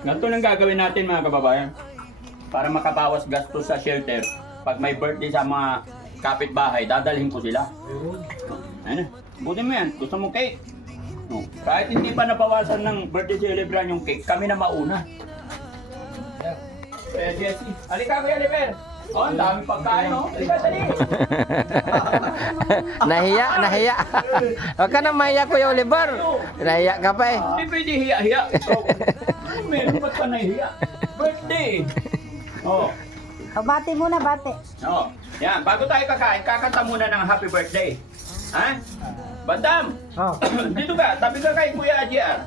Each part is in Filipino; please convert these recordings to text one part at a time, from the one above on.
Ganito lang gagawin natin mga kababayan. Para makabawas gastos sa shelter. Pag may birthday sa mga kapitbahay, dadalhin ko sila. Ano? Buti mo yan. Gusto mo cake? No. Kahit hindi pa nabawasan ng birthday celebration yung cake, kami na mauna. Kuya Jesse. Halika Kuya Oliver. Oh, ang dami pagkain, oh. Halika, dali. Nahiya. Huwag ka na mahiya, Kuya Oliver. Nahiya ka pa eh. Hindi pwede hiya-hiya. So, meron ba't ka nahiya? Birthday. Oh. Bati muna, bati. Oh. Yan, bago tayo kakain, kakanta muna ng happy birthday. Ha? Bandam! Oh. Dito ka, tabi ka kay Kuya JR.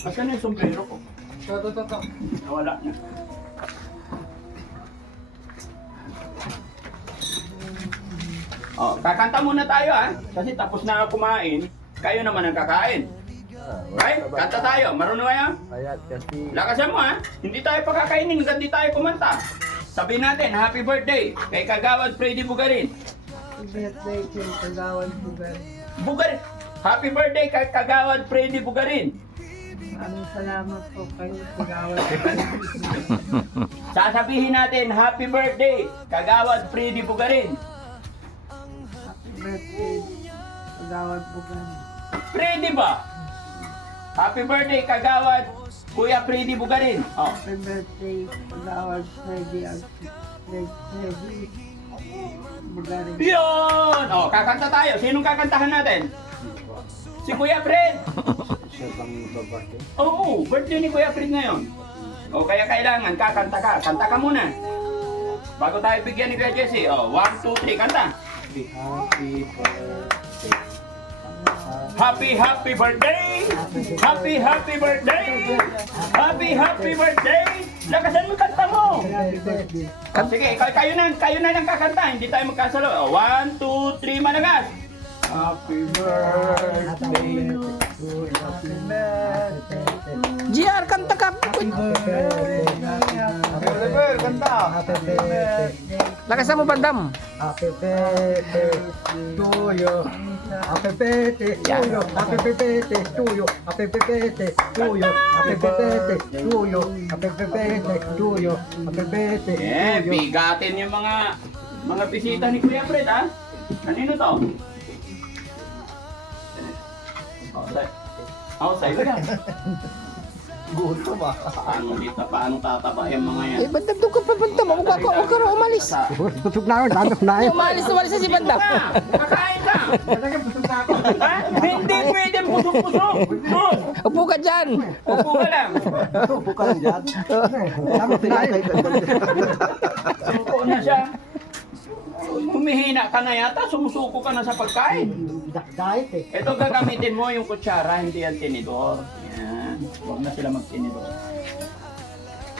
Asan yung sombrero ko? Ito. Nawala na. Oh, kakanta muna tayo ha. Kasi tapos na kumain, kayo naman ang kakain. Right? Kanta tayo. Marunong kayo? Ayat kasi. Lakasan mo ha. Hindi tayo pakakainin hanggang di tayo kumanta. Sabihin natin, happy birthday kay Kagawad Freddy Bugarin. Birthday kay Kagawad Bugarin. Bugarin. Happy birthday kay Kagawad Freddy Bugarin. Maraming salamat po kay Kagawad. Sasabihin natin, happy birthday Kagawad Freddy Bugarin. Birthday Kagawad Bugarin. Freddy ba? Happy birthday Kagawad Kuya Freddy Bugarin. Oh. Happy birthday Kagawad Freddy Bugarin. Yun! Oh, kakanta tayo. Sinong kakantahan natin? Si Kuya Fred. Siya bang babate? Oo, birthday ni Kuya Fred ngayon. O kaya kailangan kakanta ka. Kanta ka muna. Bago tayo bigyan ni Kuya Jesse. Oh, 1, 2, 3, kanta. Happy birthday. Happy birthday! Happy birthday! Happy birthday! Lakasan mo kanta mo! Happy birthday. Sige, kayo na lang kakanta. Hindi tayo magkasalo. 1, 2, 3, malagas! Happy birthday! Happy birthday. JR, kanta ka. Happy birthday. Happy birthday. Lakasan mo, Bandam. Happy birthday to you. Happy birthday to you. Happy birthday to you. Happy birthday to you. Happy birthday to you. Happy birthday to you. Happy birthday Eh, to you. bigatin yung mga bisita ni Kuya Fred, ha? Kanino to? Sa'yo lang. Gusto ba? Paano tataba yung mga yan? Eh, Bandam, doon ka pa, Bandam. Huwag ka na umalis. Busog na ako, dapat na Ay, umalis na si Bandam. Kakain ka! Busog na ako. Ha? Hindi pwede pusok-pusok! Doon! Upo ka dyan. Upo ka lang! Upo ka lang dyan. Dapat na Upo na siya. Humihina ka na yata, sumusuko ka na sa pagkain. Diet eh. Ito gagamitin mo yung kutsara, hindi yung tinidor. Yan. Huwag na sila magtinidor.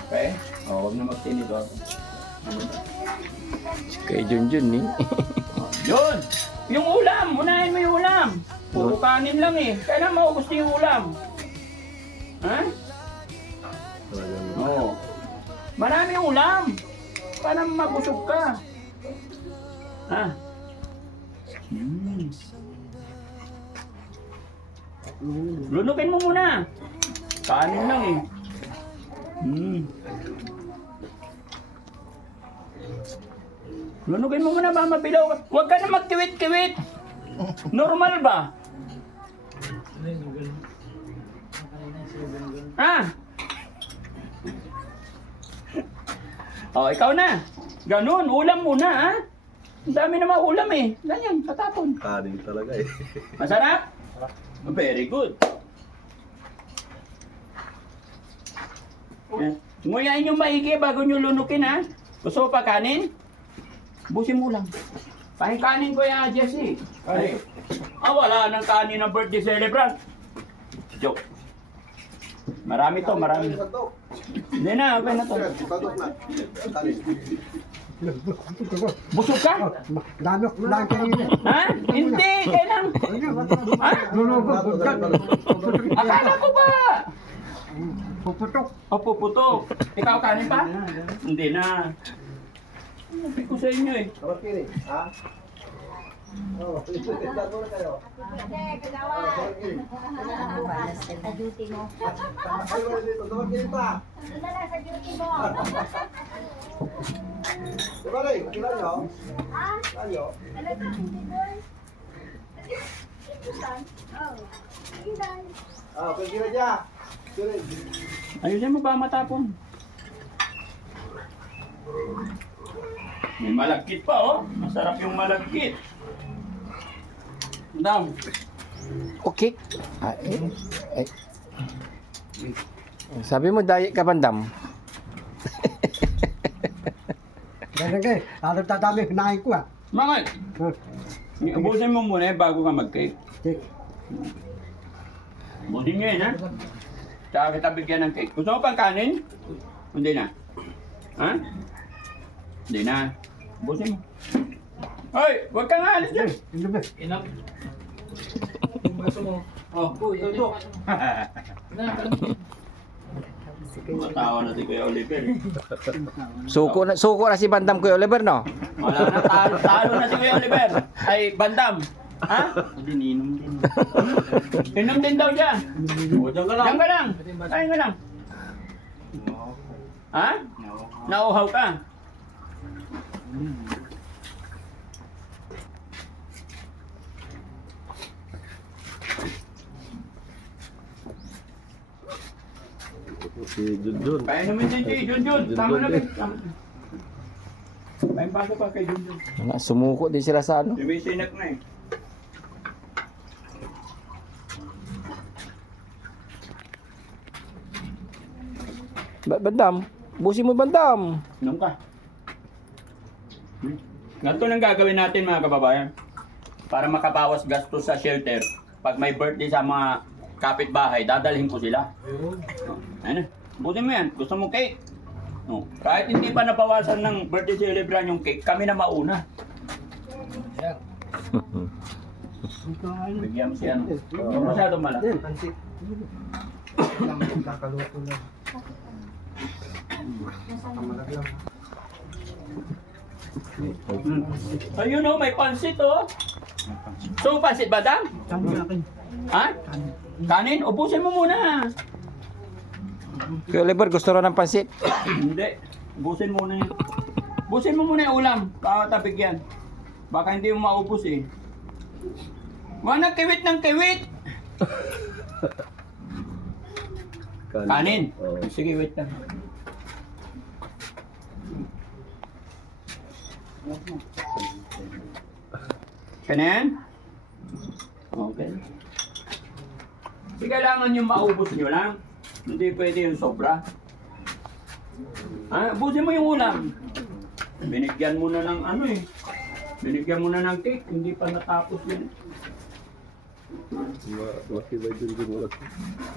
Okay? O, huwag na magtinidor. Kay Junjun, eh. Yun! Yung ulam! Unahin mo yung ulam! Puro kanin lang eh. Kailan maubos na yung ulam? Ha? Oo. Marami yung ulam! Para mabusog ka. Ha? Lunukin mo muna. Kanin lang eh. Lunukin mo muna ba mabilaw ka? Huwag ka na magkiwit-kiwit. Normal ba? Ha? Oh, ikaw na. Ganun, ulam muna ha. Ang dami na ulam eh. Ganyan, katapon. Kanin talaga eh. Masarap? Very good. Nguyain yung maigi bago nyo lunukin ha. Gusto mo pa kanin? Busin mo lang. Pahin kanin ko ya, Jesse. Ay. Wala nang kanin ng birthday celebrant. Joke. Marami to, marami. Hindi na, okay na to. Busog ka? Lanok lang kanina. Ha? Hindi, kailang. Ha? Akala ko ba? Puputok. O, puputok. Ikaw kanin pa? Hindi na. Sabi ko sa inyo eh. Oh, tingnan muna kayo. Sa duty mo. Ay, wala dito. Dumating pa. Doon na lang sa duty mo. Diba rin? Kilala nyo? Tayo? Ah, pwede na dyan. Sige. Ayusin mo ba matapon? May malagkit pa oh. Masarap yung malagkit. Dam. Okay. Sabi mo, diet ka, Bandam. Ganyan kayo. Ano tatami? Hinahin ko ah. Bakit? Ubusin mo muna bago ka mag-cake. Sige. Ubusin nyo yun ha. Tsaka kita bigyan ng cake. Gusto mo pang kanin? Hindi na. Ha? Hindi na. Ubusin mo. Hoy! Huwag kang alis dyan! Ano ba? Oh, ito. Matawa na si Kuya Oliver. Suko na si Bandam, Kuya Oliver, no? Wala na, talo na si Kuya Oliver. Ay, Bandam. Ha? Hindi, ninom din. Inom din daw siya. Diyan ka lang. Diyan ka lang. Kain ka lang. Ha? Nauhaw ka. Si Junjun. Painumin din si Junjun. Tama na ba? May bago pa kay Junjun. Sumuko din sila sa ano. Sumisinak na eh. Bandam, busin mo, Bandam. Inom ka. Ganito lang gagawin natin mga kababayan. Para makabawas gastos sa shelter. Pag may birthday sa mga kapitbahay, dadalhin ko sila. Ano? Butin mo yan. Gusto mo cake? No. Kahit hindi pa nabawasan ng birthday celebration yung cake, kami na mauna. Bigyan mo siya. Huwag masyadong malaki. Pansit. Kakaluto lang. Kamalag lang. Ayun oh, may pansit oh. So, pansit ba, Dam? Ha? Kanin? Ubusin mo muna. Kuya Oliver, gusto rin ng pansit. Hindi. Ubusin muna yun. Ubusin mo muna yung ulam. Kakatapig yan. Baka hindi mo maubos eh. Huwag nagkiwit ng kiwit. Kanin. Oh. Sige, wait lang. Kanin? Okay. Kasi kailangan yung maubos nyo lang. Hindi pwede yung sobra. Ubusin mo yung ulam. Binigyan mo na ng ano eh. Binigyan mo na ng cake. Hindi pa natapos yun. Laki ba Junjun? Wala.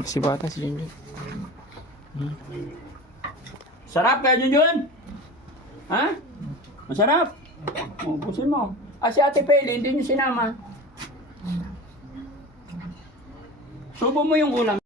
Si bata, si Junjun. Sarap kaya Junjun? Ha? Masarap. Ubusin mo. Si Ate Peli, hindi nyo sinama. Subo mo yung ulam.